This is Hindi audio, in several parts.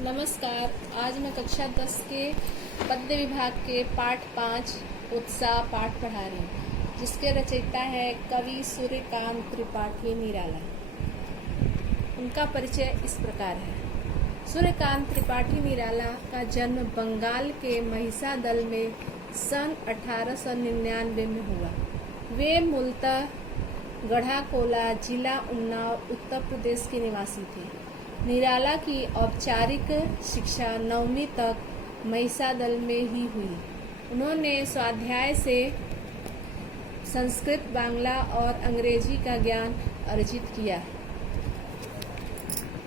नमस्कार। आज मैं कक्षा 10 के पद्य विभाग के पाठ 5 उत्साह पाठ पढ़ा रही हूँ, जिसके रचयिता है कवि सूर्यकांत त्रिपाठी निराला। उनका परिचय इस प्रकार है। सूर्यकांत त्रिपाठी निराला का जन्म बंगाल के महिसादल में सन 1899 में हुआ। वे मूलतः गढ़ाकोला, जिला उन्नाव, उत्तर प्रदेश के निवासी थे। निराला की औपचारिक शिक्षा 9वीं तक महिसादल में ही हुई। उन्होंने स्वाध्याय से संस्कृत, बांग्ला और अंग्रेजी का ज्ञान अर्जित किया।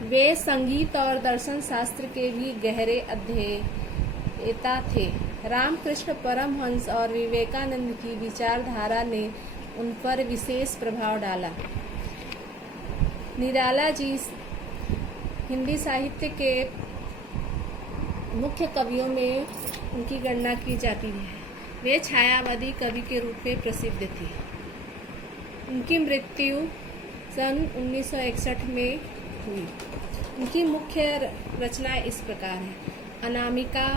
वे संगीत और दर्शन शास्त्र के भी गहरे अध्येता थे। रामकृष्ण परमहंस और विवेकानंद की विचारधारा ने उन पर विशेष प्रभाव डाला। निराला जी हिंदी साहित्य के मुख्य कवियों में उनकी गणना की जाती है। वे छायावादी कवि के रूप में प्रसिद्ध थे। उनकी मृत्यु सन 1961 में हुई। उनकी मुख्य रचना इस प्रकार है: अनामिका,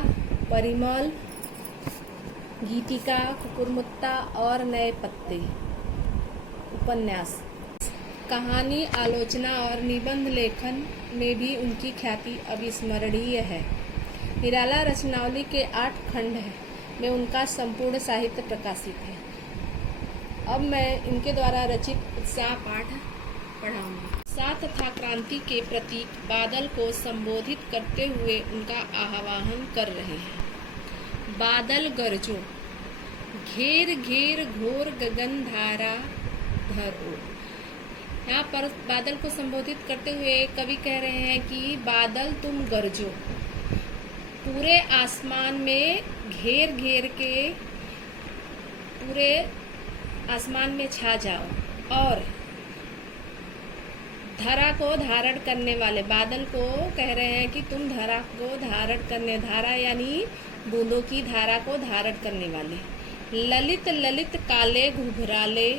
परिमल, गीतिका, कुकुरमुत्ता और नए पत्ते। उपन्यास, कहानी, आलोचना और निबंध लेखन में भी उनकी ख्याति अविस्मरणीय है। निराला रचनावली के 8 खंड में उनका संपूर्ण साहित्य प्रकाशित है। अब मैं इनके द्वारा रचित उत्साह पाठ पढ़ाऊंगी। उत्साह तथा क्रांति के प्रतीक बादल को संबोधित करते हुए उनका आह्वान कर रहे हैं। बादल गरजो, घेर घेर घोर गगन धारा धरो। यहाँ पर बादल को संबोधित करते हुए कवि कह रहे हैं कि बादल तुम गरजो, पूरे आसमान में घेर घेर के पूरे आसमान में छा जाओ और धरा को धारण करने वाले, बादल को कह रहे हैं कि तुम धरा को धारण करने, धारा यानी बूंदों की धारा को धारण करने वाले। ललित ललित काले घुघराले,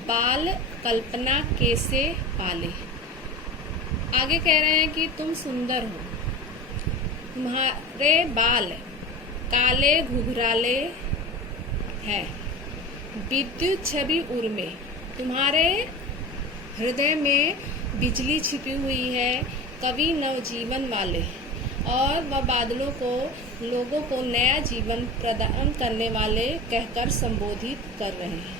बाल कल्पना कैसे पाले। आगे कह रहे हैं कि तुम सुंदर हो, तुम्हारे बाल काले घुघराले है, विद्युत छवि उर्मे, तुम्हारे हृदय में बिजली छिपी हुई है, कवि नवजीवन वाले। और वह बादलों को, लोगों को नया जीवन प्रदान करने वाले कहकर संबोधित कर रहे हैं।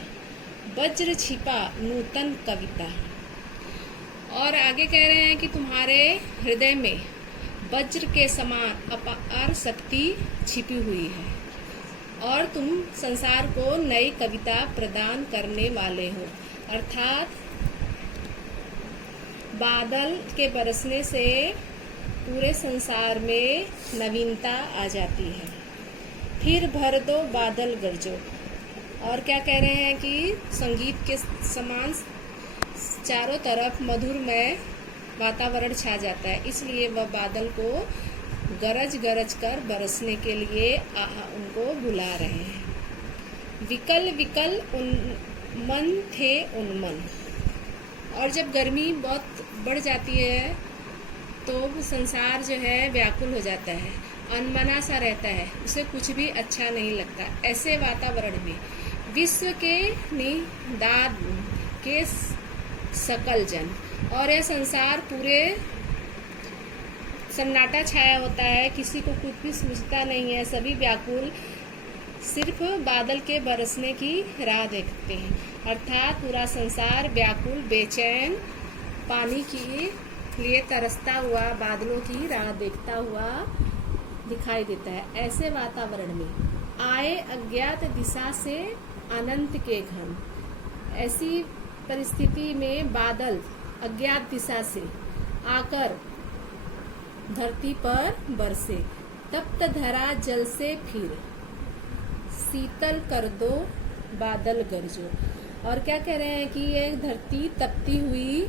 वज्र छिपा नूतन कविता। और आगे कह रहे हैं कि तुम्हारे हृदय में वज्र के समान अपार शक्ति छिपी हुई है और तुम संसार को नई कविता प्रदान करने वाले हो। अर्थात बादल के बरसने से पूरे संसार में नवीनता आ जाती है। फिर भर दो बादल गरजो। और क्या कह रहे हैं कि संगीत के समान चारों तरफ मधुरमय वातावरण छा जाता है, इसलिए वह बादल को गरज गरज कर बरसने के लिए उनको बुला रहे हैं। विकल विकल उन्मन थे उन्मन। और जब गर्मी बहुत बढ़ जाती है तो संसार जो है व्याकुल हो जाता है, अनमना सा रहता है, उसे कुछ भी अच्छा नहीं लगता। ऐसे वातावरण में विश्व के निदान के सकल जन, और यह संसार पूरे सन्नाटा छाया होता है, किसी को कुछ भी सूझता नहीं है, सभी व्याकुल सिर्फ बादल के बरसने की राह देखते हैं। अर्थात पूरा संसार व्याकुल, बेचैन, पानी के लिए तरसता हुआ, बादलों की राह देखता हुआ दिखाई देता है। ऐसे वातावरण में आए अज्ञात दिशा से अनंत के घन। ऐसी परिस्थिति में बादल अज्ञात दिशा से आकर धरती पर बरसे। तप्त धरा जल से फिर शीतल कर दो बादल गरजो। और क्या कह रहे हैं कि ये धरती तपती हुई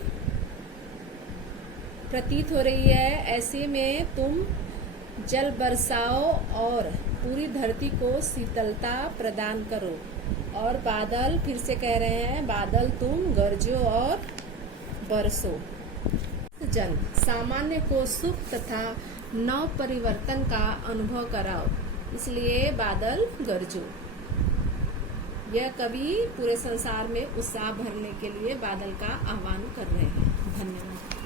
प्रतीत हो रही है, ऐसे में तुम जल बरसाओ और पूरी धरती को शीतलता प्रदान करो। और बादल, फिर से कह रहे हैं, बादल तुम गरजो और बरसो। जन, सामान्य को सुख तथा नव परिवर्तन का अनुभव कराओ, इसलिए बादल गरजो। यह कवि पूरे संसार में उत्साह भरने के लिए बादल का आह्वान कर रहे हैं। धन्यवाद।